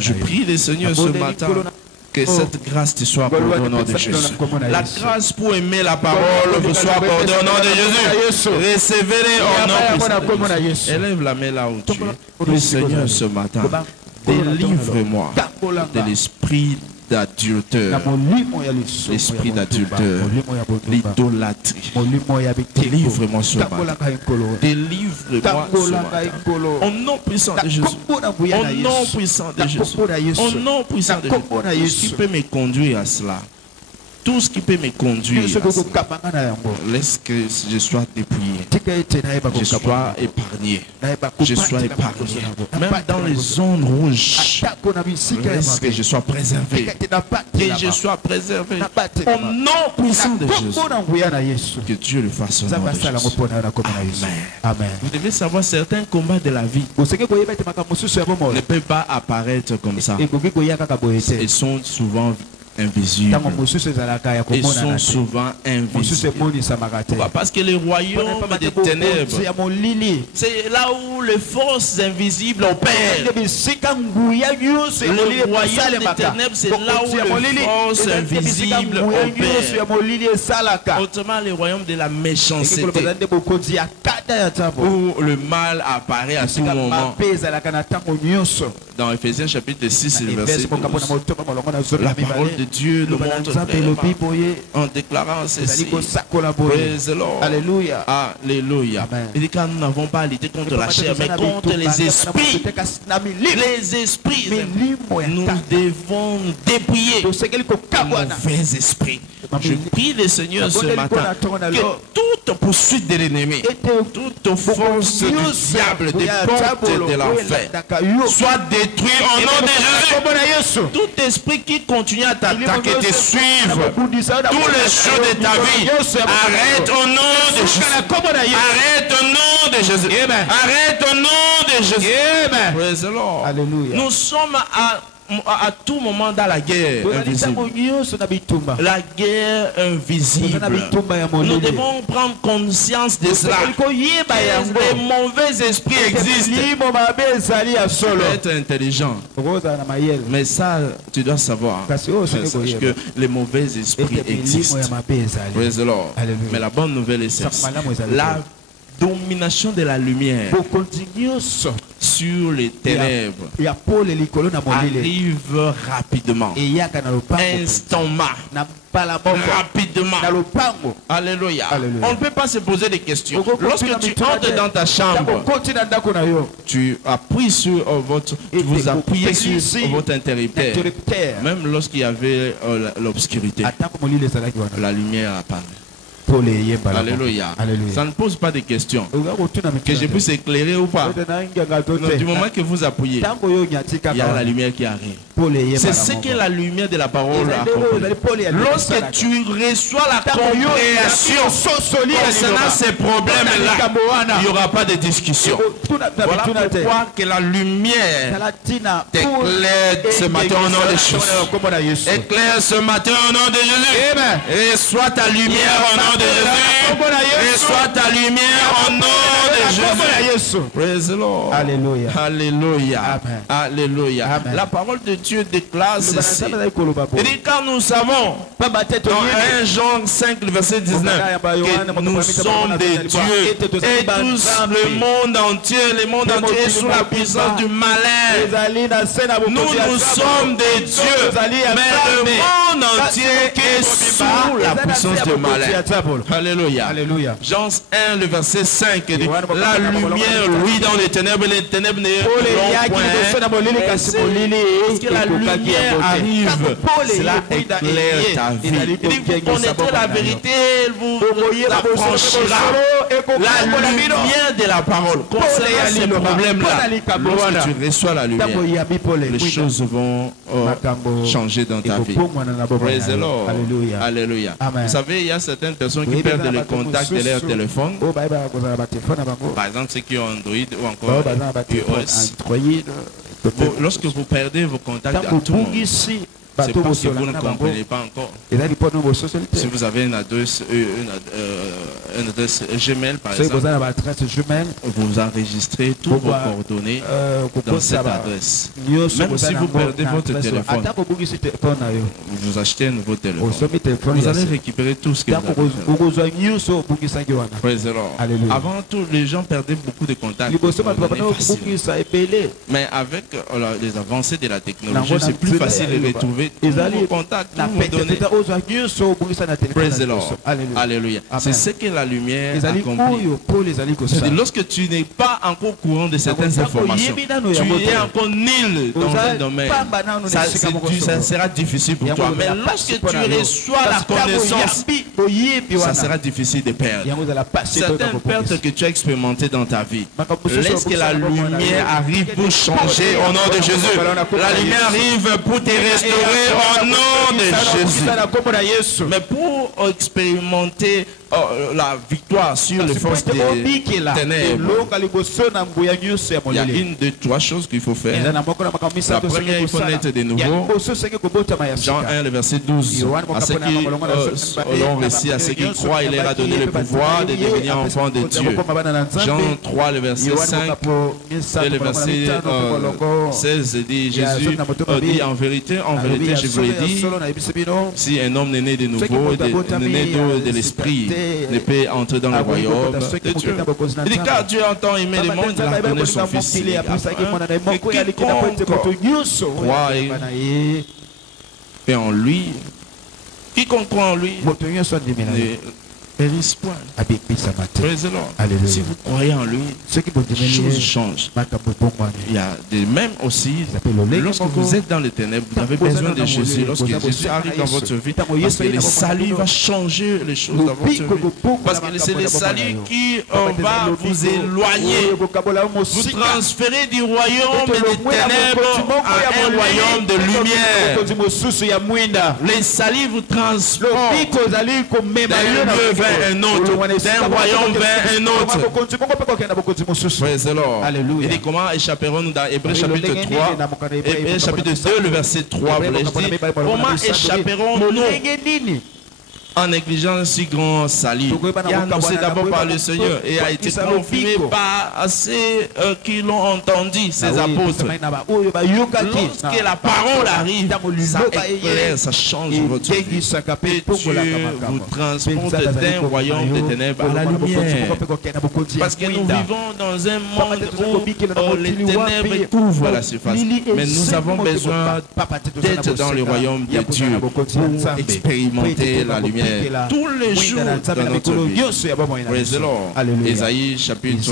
Je prie le Seigneur ce matin que cette grâce te soit accordée au nom de Jésus. La grâce pour aimer la parole vous soit accordée au nom de Jésus. Recevez-les au nom de Jésus. Élève la main là où tu es. Le Seigneur ce matin, délivre-moi de l'esprit d'adultère, l'esprit d'adultère, l'idolâtrie. Délivre-moi ce matin. Délivre-moi ce matin. Au nom puissant de Jésus. Au nom puissant de Jésus. Au nom puissant de Jésus. Tout ce qui peut me conduire à cela. Tout ce qui peut me conduire à cela. Laisse que je sois dépouillé. Je sois épargné. Je sois épargné. Même dans les zones rouges. Laisse que je sois préservé. Et je sois préservé. Au nom puissant de Jésus. Que Dieu le fasse au nom de Jésus. Amen. Vous devez savoir certains combats de la vie ne peuvent pas apparaître comme ça. Ils sont souvent invisibles. Ils sont souvent invisibles. Pourquoi? Parce que le royaume des ténèbres, c'est là où les forces invisibles opèrent. Le royaume des ténèbres, c'est là où les forces invisibles opèrent. Autrement, le royaume de la méchanceté, où le mal apparaît à tout moment. Dans Ephésiens chapitre 6, verset 12, la parole de Dieu nous montre en déclarant ceci. Praise the Lord. Alléluia. Alléluia. Il dit car nous n'avons pas à lutter contre la chair, mais contre les esprits. Les esprits. Nous devons dépouiller les mauvais esprits. Je prie le Seigneur ce matin que toute poursuite de l'ennemi, toute force du diable, des portes de l'enfer, soit détruite au nom de Jésus. Tout esprit qui continue à t'attaquer, te suivre tous les jours de ta vie, arrête au nom de Jésus. Arrête au nom de Jésus. Arrête au nom de Jésus. Praise the Lord. Alléluia. Nous sommes à tout moment dans la guerre invisible. La guerre invisible. Nous devons prendre conscience de cela. Les mauvais esprits existent. Tu peux être intelligent, mais ça, tu dois savoir. Parce que les mauvais esprits existent. Praise the Lord. Mais la bonne nouvelle est celle-ci. La domination de la lumière sur les ténèbres arrive rapidement, instantanément, rapidement. Alléluia. On ne peut pas se poser des questions. Lorsque tu entres dans ta chambre, tu appuies sur vous appuyez sur votre interrupteur. Même lorsqu'il y avait l'obscurité, la lumière apparaît. Alléluia. Ça ne pose pas de questions. Que je puisse éclairer ou pas. Non, du moment que vous appuyez, il y a la lumière qui arrive. C'est ce que la lumière de la parole a compris. Lorsque tu reçois la compréhension concernant ces problèmes-là, il n'y aura pas de discussion. Voilà pourquoi que la lumière t'éclaire ce matin au nom de Jésus. Éclaire ce matin au nom de Jésus. Et soit ta lumière au nom de Jésus. Et soit ta lumière au nom de Jésus. Praise the Lord. Alléluia. Alléluia. Alléluia. La parole de Dieu déclare ceci. Il dit quand nous savons dans 1 Jean 5 verset 19 que nous sommes des dieux et tous le monde entier est sous la puissance du malin. Nous sommes des dieux, mais le monde entier est sous la puissance du malin. Alléluia. Jean 1 le verset 5 dit la lumière lui dans les ténèbres ne l'ont point. Parce que la lumière arrive, cela éclaire ta vie. Vous connaîtrez la vérité, vous la franchira. La lumière de la parole concernant ces problèmes-là, lorsque tu reçois la lumière, les choses vont changer dans ta vie. Praise the Lord. Alléluia. Vous savez, il y a certaines personnes qui perdent le contact de leur téléphone. Par exemple, ceux qui ont Android ou encore iOS. Lorsque vous perdez vos contacts à tout moment, C'est parce que vous ne comprenez pas encore. Si vous avez une adresse Gmail, par exemple, vous enregistrez tous vos coordonnées dans cette adresse. Même si vous perdez votre téléphone, vous achetez un nouveau téléphone, vous allez récupérer tout ce que vous avez. Avant tout, les gens perdaient beaucoup de contacts. Mais avec les avancées de la technologie, c'est plus facile de retrouver tous vos contacts, tous vos données. Praise the Lord. Alléluia. C'est ce que la lumière accomplit. Lorsque tu n'es pas encore au courant de certaines informations, tu es encore nul dans un domaine, ça sera difficile pour toi. Mais lorsque tu reçois la connaissance, ça sera difficile de perdre. Certaines pertes que tu as expérimentées dans ta vie, laisse que la lumière arrive pour changer au nom de Jésus. La lumière arrive pour te restaurer au nom de Jésus. Mais pour expérimenter la victoire sur les forces des ténèbres, il y a une, deux, trois choses qu'il faut faire. La première, il faut naître de nouveau. Jean 1, le verset 12. À ceux qui l'ont réussi, à ceux qui croient, il leur a donné le pouvoir de devenir enfants de Dieu. Jean 3, le verset 5 et le verset 16 dit, Jésus dit, en vérité, je vous l'ai dit, si un homme n'est né de nouveau, né d'eau de l'esprit, ne peut entrer dans le royaume de Dieu. Il dit, car Dieu a tant aimé le monde, il a donné son Fils. Et quiconque croit et en lui, quiconque croit en lui, périsse point. Praise the Lord. Si vous croyez en lui, les choses changent. Il y a des mêmes aussi, lorsque vous êtes dans les ténèbres, vous avez besoin de Jésus. Lorsque Jésus arrive dans votre vie, parce que le salut va changer les choses dans votre vie. Parce que c'est le salut qui va vous éloigner, vous transférer du royaume des ténèbres à un royaume de lumière. Le salut vous transporte d'un lieu vers un autre, d'un royaume vers un autre. Praise the Lord. Alléluia. Il dit comment échapperons-nous dans Hébreux chapitre 3, Hébreux chapitre 2, le verset 3. Comment échapperons-nous en négligeant un si grand salut qui a annoncé d'abord par le Seigneur et a été confirmé par ceux qui l'ont entendu, ces apôtres. Lorsque la parole arrive, ça éclaire, ça change votre vie. Et Dieu vous transporte d'un royaume de ténèbres à la lumière. Parce que nous vivons dans un monde où les ténèbres couvrent la surface. Mais nous avons besoin d'être dans le royaume de Dieu pour expérimenter la lumière tous les jours dans notre vie. Praise the Lord. Ésaïe chapitre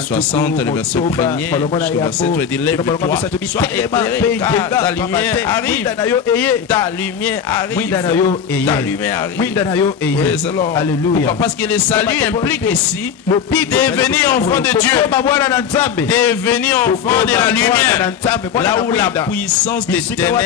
60, le verset 1er, le verset 3 dit, lève-toi, sois éclairé, car ta lumière arrive. Ta lumière arrive. Ta lumière arrive. Praise the Lord. Pourquoi? Parce que le salut implique ici devenir enfant de Dieu, devenir enfant de la lumière, là où la puissance des ténèbres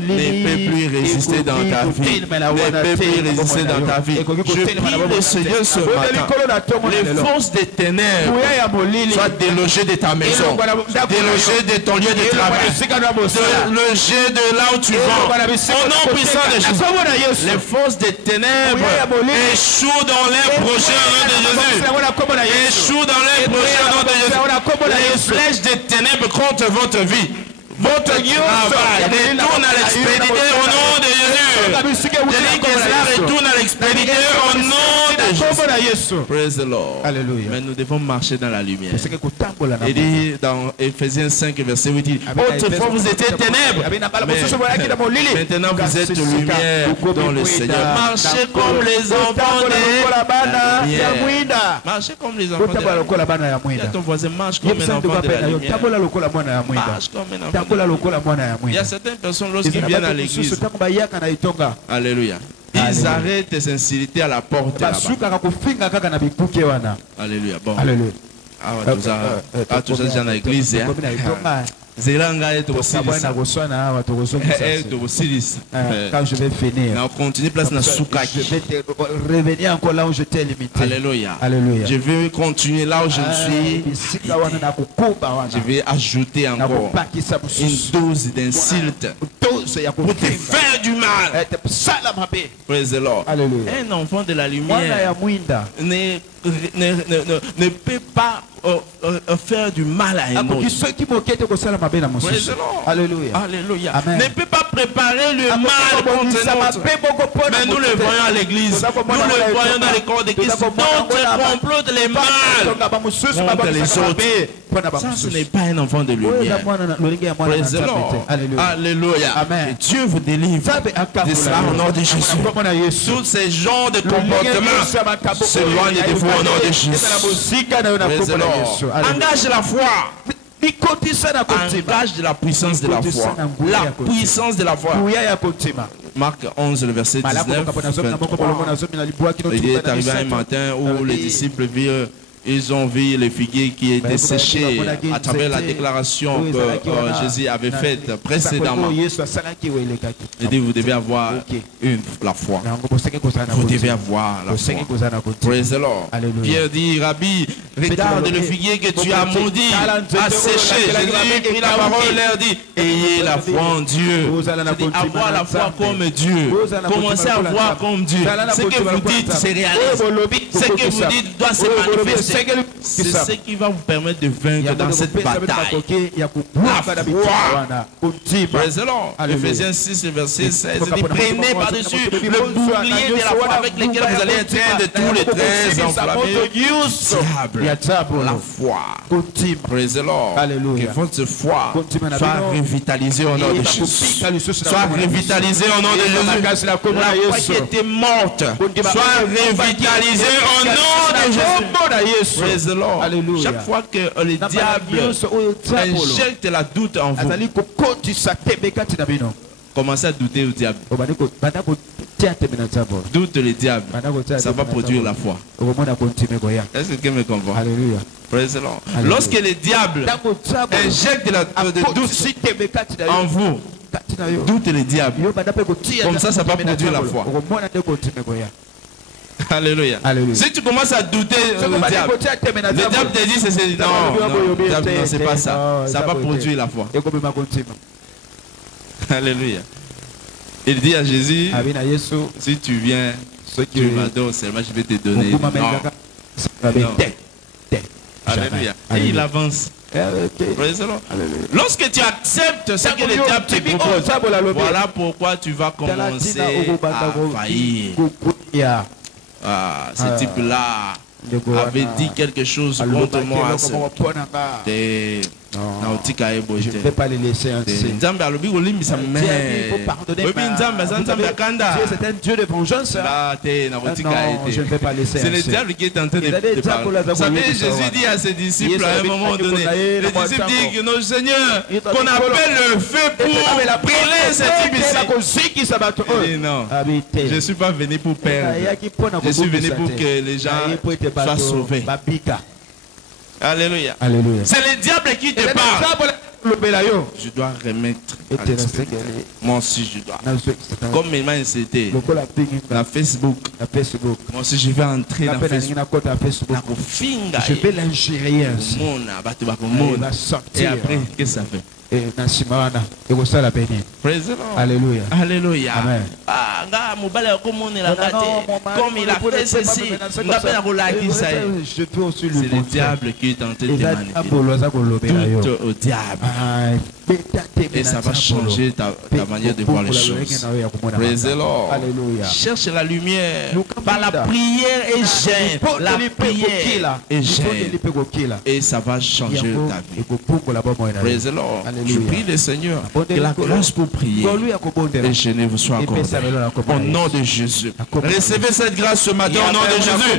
ne peut plus résister dans ta vie, ne peut plus résister dans ta vie. Je prie le Seigneur ce matin, les forces des ténèbres soient délogées de ta maison, délogées de ton lieu de travail, délogées de là où tu vas. Au nom puissant de Jésus, les forces des ténèbres échouent dans les projets au nom de Jésus. Échouent dans les projets au nom de Jésus. Les flèches des ténèbres contre votre vie, votre travail, retourne à l'expéditeur au nom de Jésus. Retourne à l'expéditeur au nom de Jésus. Praise the Lord. Alléluia. Mais nous devons marcher dans la lumière. Il dit dans Ephésiens 5, verset 8, il dit, autrefois vous étiez ténèbres, mais maintenant vous êtes lumière dans le Seigneur. Marchez comme les enfants de la lumière. Marchez comme les enfants de la lumière. Ton voisin marche comme un enfant de la lumière. Marche comme un enfant de la lumière. Il y a certaines personnes lorsqu'ils viennent à l'église, alléluia, ils arrêtent les incivilités à la porte là-bas. Alléluia. Bon. Alléluia. Ah, tout ça, déjà dans l'église. Quand je vais finir, je vais revenir encore là où je t'ai limité. Alléluia. Alléluia. Je vais continuer là où je suis. Je vais ajouter encore une dose d'insultes pour te faire du mal. Praise the Lord. Alléluia. Un enfant de la lumière ne peut pas faire du mal à un autre. Alléluia. Alléluia. Ne peut pas préparer le mal contre l'autre. Mais nous le voyons à l'église. Nous le voyons dans les corps de Christ. D'autres complotent les mal contre les autres. Ça, ce n'est pas un enfant de lumière. Praise the Lord. Alléluia. Amen. Dieu vous délivre de cela au nom de Jésus. Tous ces genres de comportements s'éloignent de vous au nom de Jésus. Praise the Lord. Engage la foi. Engage de la puissance de la foi. La puissance de la foi. Marc 11, le verset 19. Il est arrivé un matin où les disciples virent. Ils ont vu les figuiers qui étaient séchés à travers la déclaration que Jésus avait faite précédemment. Il dit, vous devez avoir la foi. Vous devez avoir la foi. Praise the Lord. Pierre dit, Rabbi, regarde le figuier que tu as maudit, a séché. Jésus prit la parole, leur dit, ayez la foi en Dieu. Avoir la foi comme Dieu. Commencez à voir comme Dieu. Ce que vous dites, c'est réaliste. Ce que vous dites doit se manifester. C'est ce qui va vous permettre de vaincre dans cette bataille. La foi. Praise the Lord. Ephésiens 6, verset 16. Il dit, prenez par-dessus le bouclier de la foi avec lequel vous allez éteindre tous les traits enflammés. Diable. La foi. Praise the Lord. Que votre foi soit revitalisée au nom de Jésus. Soit revitalisée au nom de Jésus. La foi qui était morte soit revitalisée au nom de Jésus. Praise the Lord. Chaque fois que le diable injecte la doute en vous, commencez à douter au diable. Doute le diable, ça va produire la foi. Est-ce que quelqu'un me comprend? Alléluia. Praise the Lord. Lorsque le diable injecte de doute en vous, doute le diable. Comme ça va produire la foi. Alléluia. Si tu commences à douter le diable te dit c'est non, c'est pas ça. Ça va produire la foi. Alléluia. Il dit à Jésus, si tu viens, tu m'adores seulement, je vais te donner. Non. Alléluia. Et il avance. Lorsque tu acceptes ce que le diable te propose, voilà pourquoi tu vas commencer à faillir. Ce type-là avait dit quelque chose contre moi. Je ne vais pas les laisser ainsi. Dieu faut pardonner. C'est un Dieu de vengeance. Non, je ne vais pas laisser ainsi. C'est le diable qui est en train de parler. Vous savez, Jésus dit à ses disciples à un moment donné, les disciples disent que nos seigneurs, qu'on appelle le feu pour brûler ce type ici. Non, je ne suis pas venu pour perdre. Je suis venu pour que les gens soient sauvés. Alléluia. C'est le diable qui te parle. Je dois remettre à l'esprit. Moi aussi je dois. Comme il m'a incité dans Facebook. Moi aussi je vais entrer dans Facebook. Je vais l'ingérer ainsi. Et après, qu'est-ce que ça fait? Praise the Lord. Alléluia. Alléluia. Amen. Comme il a fait ceci, c'est le diable qui est tenté de manipuler. Doute au diable. Et ça va changer ta manière de voir les choses. Praise the Lord. Alléluia. Cherche la lumière par la prière et jeûne. La prière et jeûne. Et ça va changer ta vie. Praise the Lord. Je prie le Seigneur que la grâce pour prier et jeûner vous soit accordée. Au nom de Jésus. Recevez cette grâce ce matin au nom de Jésus.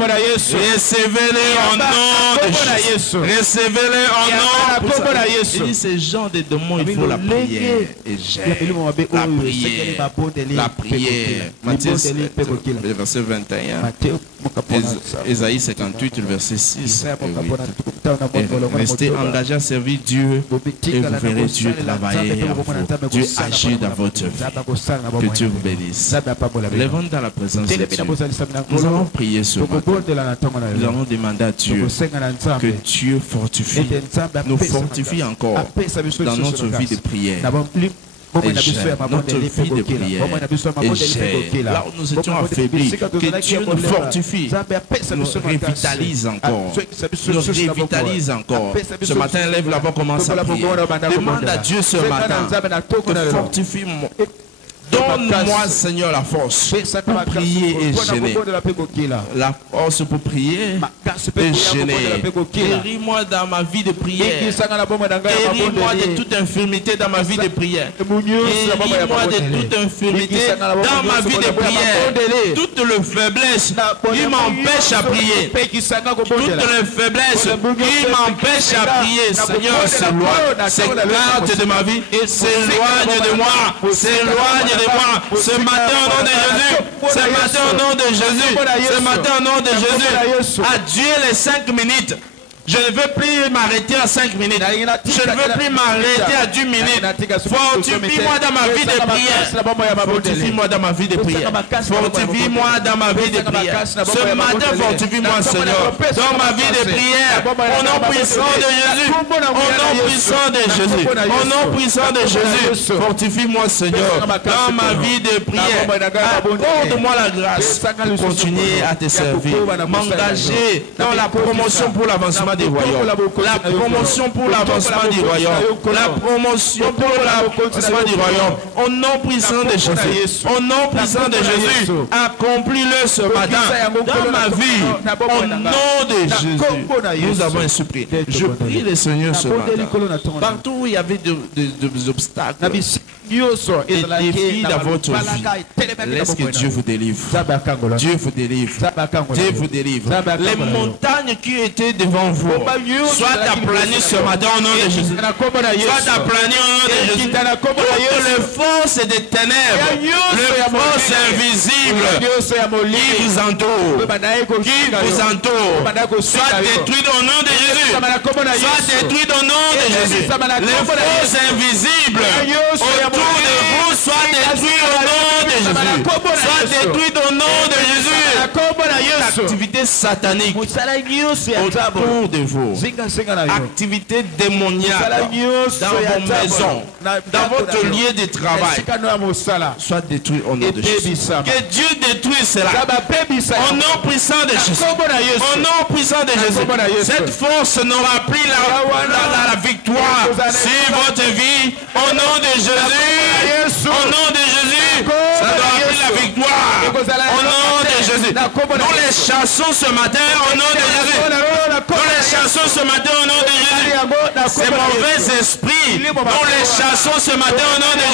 Recevez-les au nom de Jésus. Recevez-les au nom de Jésus. Il dit ces gens de démons, il faut la prière et jeûne. La prière. La prière. Matthieu, le verset 21. Ésaïe 58, le verset 6 et 8. Restez engagés à servir Dieu et vous verrez Dieu travailler à vous. Dieu agit dans votre vie. Que Dieu vous bénisse. Lèvons dans la présence de Dieu. Nous allons prier ce matin. Nous allons demander à Dieu que Dieu fortifie, nous fortifie encore dans notre vie de prière. Et notre vie de prière et là où nous étions affaiblis, que Dieu nous fortifie, nous revitalise encore, nous revitalise encore. Ce matin, lève la voix, commence à prier. Demande à Dieu ce matin de fortifier mon... Donne-moi, Seigneur, la force pour prier et gêner. La force pour prier et gêner. Guéris-moi dans ma vie de prière. Guéris-moi de toute infirmité dans ma vie de prière. Guéris-moi de toute infirmité dans ma vie de prière. Toute le faiblesse qui m'empêche à prier. Toute les faiblesses qui m'empêche à prier. Seigneur, s'écarte de ma vie. S'éloigne de moi. S'éloigne de moi. Ce matin au nom de Jésus. Ce matin au nom de Jésus. Ce matin au nom de Jésus. Adieu les 5 minutes. Je ne veux plus m'arrêter à 5 minutes. Je ne veux plus m'arrêter à 10 minutes. Fortifie-moi dans ma vie de prière. Fortifie-moi dans ma vie de prière. Fortifie-moi dans ma vie de prière. Ce matin, fortifie-moi, Seigneur, dans ma vie de prière. Au nom puissant de Jésus. Au nom puissant de Jésus. Au nom puissant de Jésus. Fortifie-moi, Seigneur, dans ma vie de prière. Accorde-moi la grâce pour continuer à te servir. M'engager dans la promotion pour l'avancement des royaumes. La promotion pour l'avancement du royaume. La promotion pour l'avancement du royaume. Au nom puissant de Jésus. Au nom puissant de Jésus. Accomplis-le ce matin dans ma vie. Au nom de Jésus. Nous avons un supplié. Je prie le Seigneur ce matin. Partout où il y avait des obstacles, des défis dans votre vie, laisse que Dieu vous délivre. Dieu vous délivre. Dieu vous délivre. Les montagnes qui étaient devant vous, soit aplanies ce matin au nom de Jésus. Soit aplanies au nom de Jésus. Toutes les forces des ténèbres, les forces invisibles qui vous entourent, soit détruites au nom de Jésus. Soit détruites au nom de Jésus. Les forces invisibles autour de vous, soit détruites au nom de Jésus. Soit détruites au nom de Jésus. Activité satanique autour de vous, activité démoniaque dans vos maisons, dans votre lieu de travail, soit détruit au nom de Jésus. Que Dieu détruise cela au nom puissant de Jésus. Au nom puissant de Jésus. Cette force n'aura plus la victoire sur votre vie. Au nom de Jésus. Au nom de Jésus. Ça n'aura plus la victoire. Au nom de Jésus. Nous les chassons ce matin au nom de Jésus. Nous les chassons ce matin au nom de Jésus. Ces mauvais esprits, nous les chassons ce matin au nom de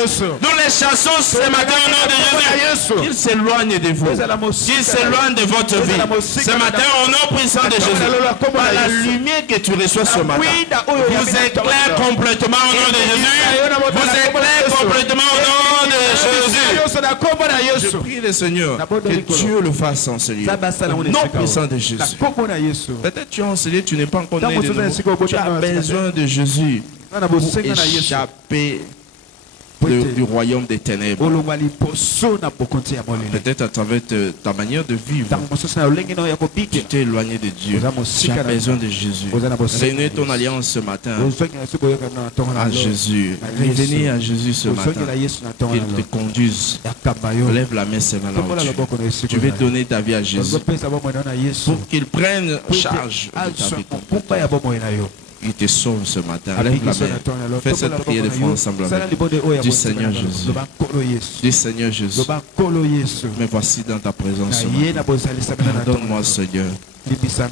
Jésus. Nous les chassons ce matin au nom de Jésus. Qu'ils s'éloignent de vous. Qu'ils s'éloignent de votre vie. Ce matin au nom puissant de Jésus. Par la lumière que tu reçois ce matin, vous éclaire complètement au nom de Jésus. Vous éclaire complètement au nom de Jésus. Je prie le Seigneur que Dieu le fasse enseigner. Au nom puissant de Jésus. Peut-être tu es enseigné, tu n'es pas encore né de nouveau. Tu as besoin de Jésus pour échapper du royaume des ténèbres. Peut-être à travers ta manière de vivre, tu t'es éloigné de Dieu. Tu as besoin de Jésus. Réunis ton alliance ce matin à Jésus. Venez à Jésus ce matin. Qu'il te conduise. Lève la main, Seigneur. Tu veux donner ta vie à Jésus pour qu'il prenne charge de ta vie. Il te sauve ce matin. Lève la main. Fais cette prière de foi ensemble avec du Seigneur Jésus. Du Seigneur Jésus. Me voici dans ta présence ce matin. Pardonne-moi, Seigneur,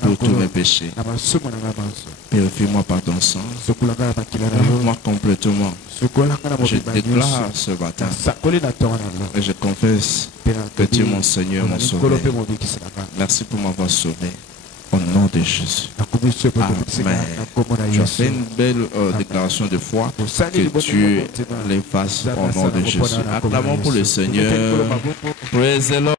pour tous mes péchés. Purifie-moi par ton sang. Lave-moi complètement. Je déclare ce matin et je confesse que tu es mon Seigneur, mon Sauveur. Merci pour m'avoir sauvé. Au nom de Jésus. Amen. Tu as fait une belle déclaration de foi. Que Dieu les fasse au nom de Jésus. Acclamons pour le Seigneur. Praise the Lord.